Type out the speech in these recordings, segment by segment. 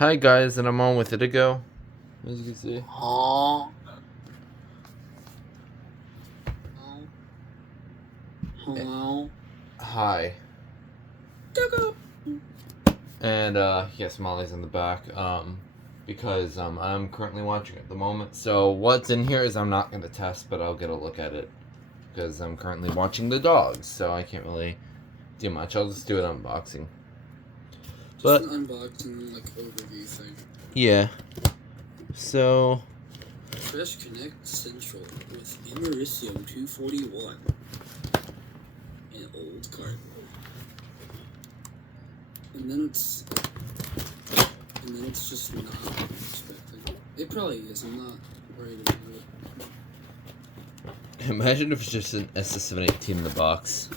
Hi guys, and I'm on with Itigo, as you can see. Huh? Hello? Hi. And yes, Molly's in the back, because I'm currently watching at the moment. So what's in here is I'm not going to test, but I'll get a look at it, because I'm currently watching the dogs, so I can't really do much. I'll just do an unboxing. Just an unboxing, like, overview thing. Yeah. So... Fresh Connect Central with Americium 241. An old cardboard. And then it's just not what I'm expecting. It probably is, I'm not worried about it. Imagine if it's just an SS718 in the box.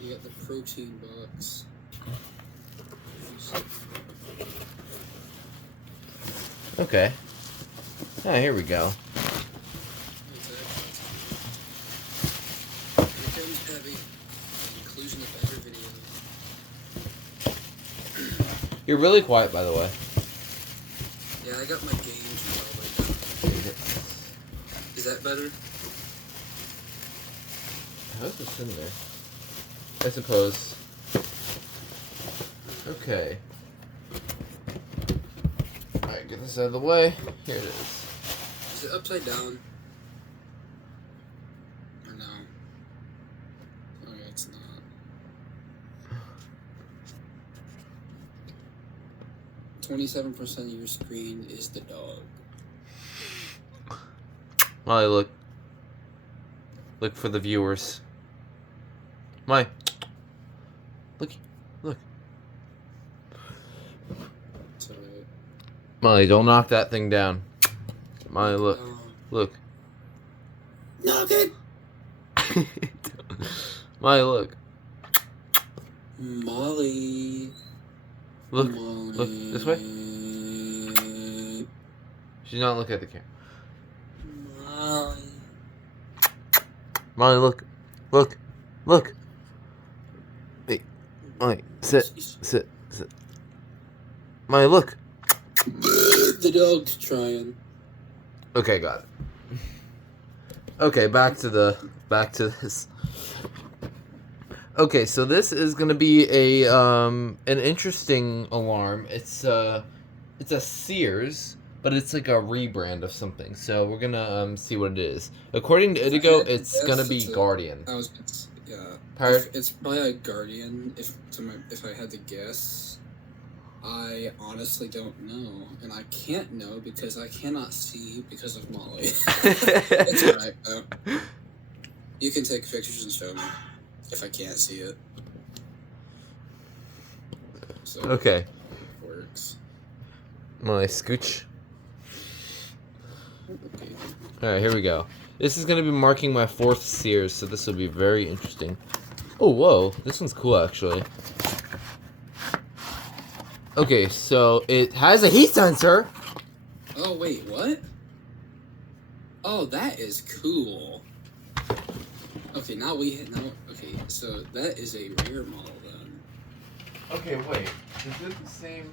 You got the protein box. Okay. Ah, here we go. You're really quiet, by the way. Yeah, I got my games all the way down. Is that better? How's this in there? I suppose. Okay. Alright, get this out of the way. Here it is. Is it upside down? Or no? Okay, it's not. %27% of your screen is the dog. Molly, look. Look for the viewers. Molly. Look. Molly, don't knock that thing down. Molly, look. Look. Knock it! Molly, look. Molly. Look. Molly. Look. This way. She's not looking at the camera. Molly. Molly, look. Look. Look. Hey. Molly, sit. Molly, look. The dog's trying. Okay, got it. Okay, back to this. Okay, so this is gonna be an interesting alarm. It's a Sears, but it's like a rebrand of something. So we're gonna see what it is. According to Itigo, it's gonna be Guardian. It's probably a Guardian. If I had to guess. I honestly don't know, and I can't know because I cannot see because of Molly. It's alright, though. You can take pictures and show me if I can't see it. So, okay. It works. Molly, scooch. Okay. Alright, here we go. This is going to be marking my 4th Sears, so this will be very interesting. Oh, whoa. This one's cool, actually. Okay, so it has a heat sensor. Oh, wait, what? Oh, that is cool. Okay, okay, so that is a rare model then. Okay, wait. Is it the same?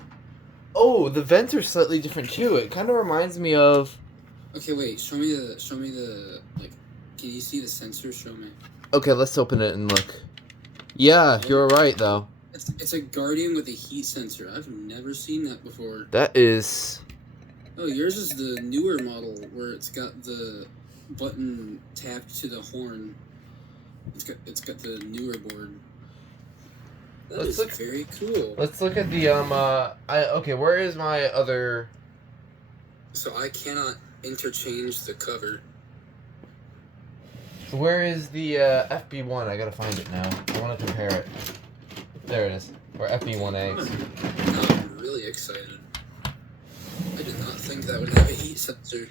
Oh, the vents are slightly different too. It kind of reminds me of... Okay, wait, show me the, like, can you see the sensor? Show me. Okay, let's open it and look. Yeah, you're right, though. It's a Guardian with a heat sensor. I've never seen that before. That is... Oh, yours is the newer model where it's got the button tapped to the horn. It's got the newer board. That is very cool. Let's look at the okay, where is my other... So I cannot interchange the cover. Where is the FB1? I gotta find it now. I want to compare it. There it is. Or FB1X. I'm really excited. I did not think that would have a heat sensor.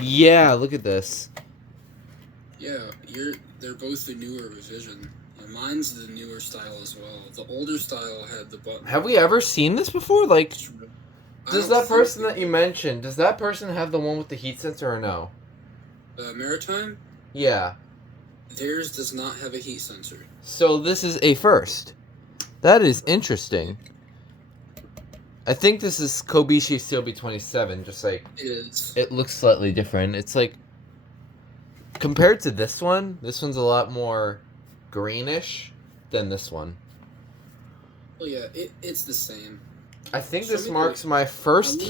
Yeah, look at this. Yeah, they're both the newer revision. Mine's the newer style as well. The older style had the button. Have we ever seen this before? Like, does that person that you mentioned, does that person have the one with the heat sensor or no? Maritime? Yeah. Theirs does not have a heat sensor. So this is a first. That is interesting. I think this is Kobishi Sylvie 27, just like... It is. It looks slightly different. It's like... Compared to this one's a lot more greenish than this one. Oh yeah, it's the same. I think this marks my first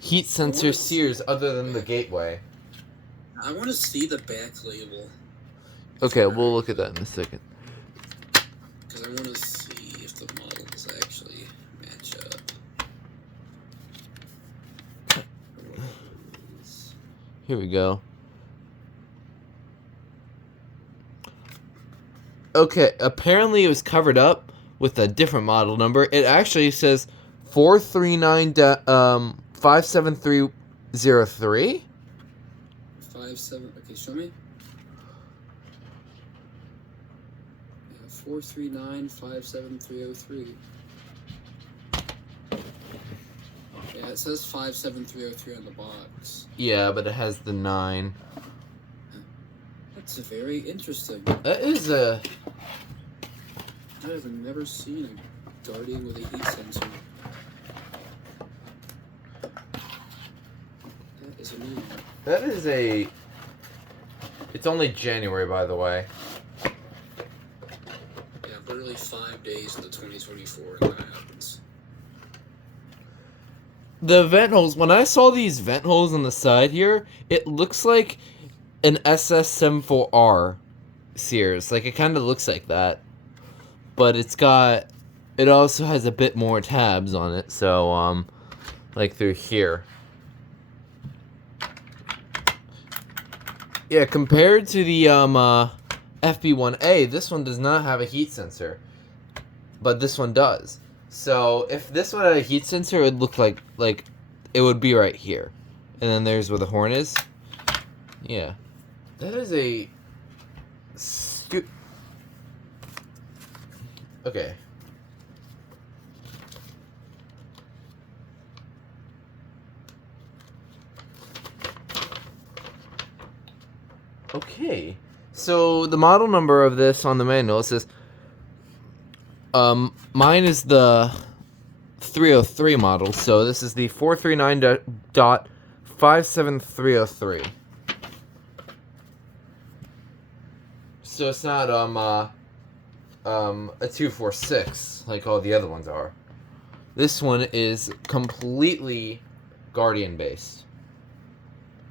heat sensor Sears other than the Gateway. I want to see the back label. Okay, we'll look at that in a second. Because I want to see if the models actually match up. Here we go. Okay, apparently it was covered up with a different model number. It actually says 439-57303. 57. Okay, show me. Yeah, 439-57303. Yeah, it says 57303 on the box. Yeah, but it has the 9. That's very interesting. That is a... I have never seen a Guardian with a heat sensor. That is amazing. That is a... It's only January, by the way. Yeah, literally 5 days into 2024 and that happens. The vent holes, when I saw these vent holes on the side here, it looks like an SS74R Sears. Like, it kind of looks like that. But it also has a bit more tabs on it, so, like through here. Yeah, compared to the, FB1A, this one does not have a heat sensor. But this one does. So, if this one had a heat sensor, it would look like it would be right here. And then there's where the horn is. Yeah. That is a... Okay. Okay. So the model number of this on the manual says mine is the 303 model, so this is the 439.57303. So it's not a 246 like all the other ones are. This one is completely Guardian based.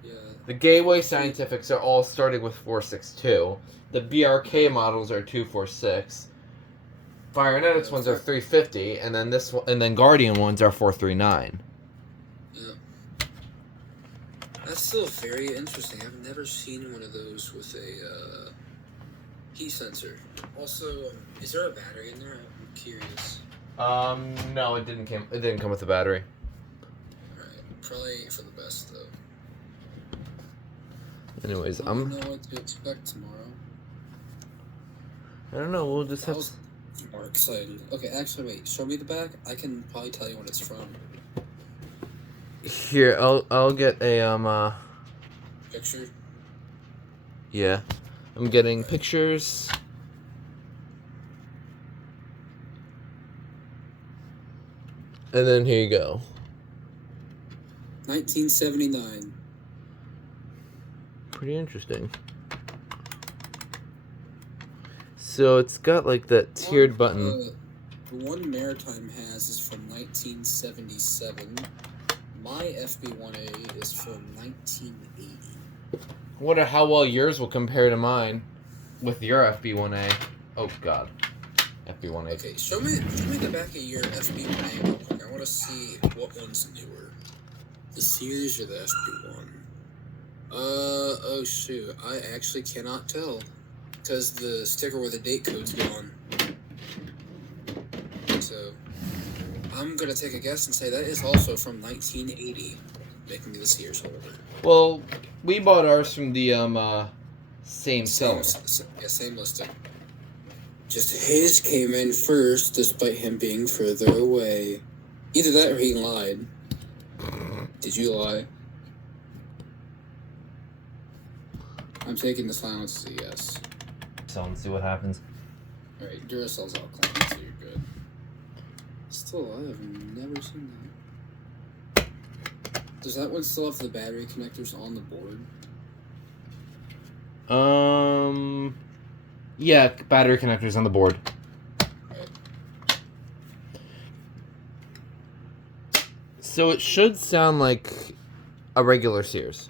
Yeah. The Gateway Scientifics are all starting with 462. The BRK models are 246. Firenetics ones are 350, and then this one, and then Guardian ones are 439. Yeah. That's still very interesting. I've never seen one of those with a heat sensor. Also, is there a battery in there? I'm curious. No, it didn't come with a battery. Alright, probably for the best though. Anyways, I don't know what to expect tomorrow. I don't know. We'll just have. More exciting. Okay, actually, wait. Show me the back. I can probably tell you what it's from. Here, I'll get a Picture. Yeah, I'm getting pictures. And then here you go. 1979. Pretty interesting. So it's got like that tiered button. The one Maritime has is from 1977. My FB1A is from 1980. I wonder how well yours will compare to mine with your FB1A. Oh God, FB1A. Okay, show me the back of your FB1A real quick. I want to see what one's newer, the Sears or the FB1. Oh shoot, I actually cannot tell. Because the sticker with the date code's gone. So, I'm going to take a guess and say that is also from 1980, making me the Sears holder. Well, we bought ours from the same seller. Same listing. Just his came in first, despite him being further away. Either that or he lied. Did you lie? I'm taking the silence as a yes. Duracell and see what happens. Alright, Duracell's alkaline, so you're good. Still, I have never seen that. Does that one still have the battery connectors on the board? Yeah, battery connectors on the board. Right. So it should sound like a regular Sears.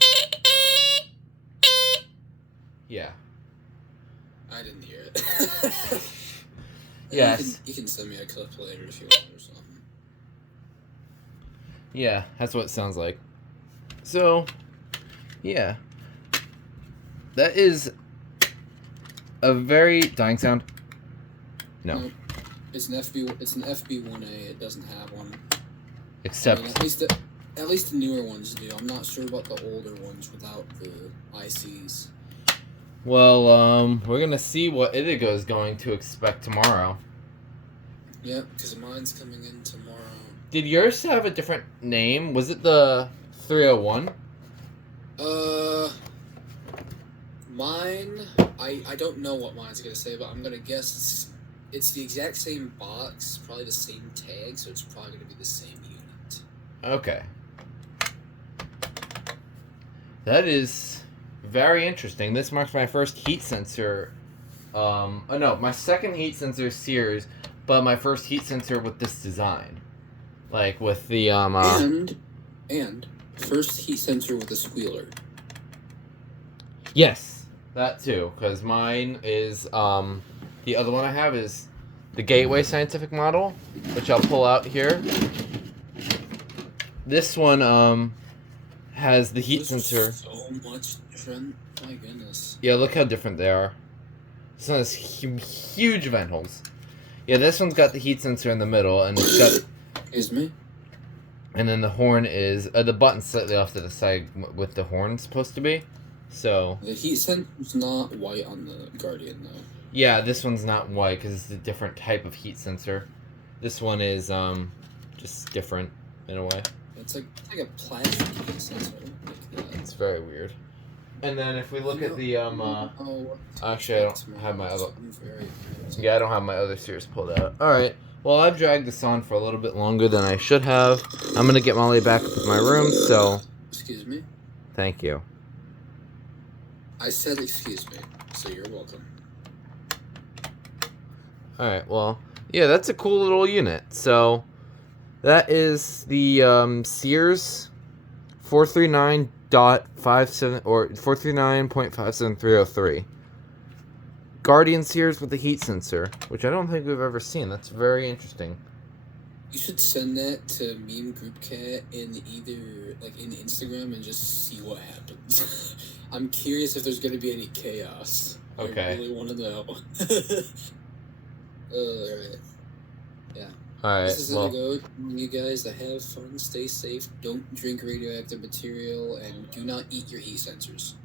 Yeah. I didn't hear it. Yes. You can send me a clip later if you want or something. Yeah, that's what it sounds like. So, yeah. That is a very dying sound. No. Nope. It's an FB1A. It doesn't have one. Except I mean, at least the newer ones do. I'm not sure about the older ones without the ICs. well, we're gonna see what Itigo is going to expect tomorrow. Yep, because mine's coming in tomorrow. Did yours have a different name? Was it the 301? Mine, I don't know what mine's gonna say, but I'm gonna guess it's the exact same box, probably the same tag, so it's probably gonna be the same unit. Okay. That is very interesting. This marks my first heat sensor. No, my second heat sensor is Sears, but my first heat sensor with this design. Like with the and first heat sensor with a squealer. Yes, that too, because mine is the other one I have is the Gateway Scientific model, which I'll pull out here. This one has the heat sensor. So much different. My goodness. Yeah, look how different they are. This one has huge vent holes. Yeah, this one's got the heat sensor in the middle, and it's got. Excuse me. And then the horn is the button's slightly off to the side with the horn supposed to be. So The heat sensor's not white on the Guardian though. yeah, this one's not white because it's a different type of heat sensor. This one is just different in a way. It's like a plastic heat sensor. Like that. It's very weird. And then if we look at the actually I don't have my other. Yeah, I don't have my other Sears pulled out. All right. Well, I've dragged this on for a little bit longer than I should have. I'm gonna get Molly back up in my room. So. Excuse me. Thank you. I said excuse me, so you're welcome. All right. Well, yeah, that's a cool little unit. So. That is the Sears 439.57 or 439.57303. Guardian Sears with the heat sensor, which I don't think we've ever seen. That's very interesting. You should send that to Meme Group Cat in either in Instagram and just see what happens. I'm curious if there's gonna be any chaos. Okay. I really want to know. Alright. Yeah. All This is right. gonna go. You guys that have fun, stay safe, don't drink radioactive material, and do not eat your heat sensors.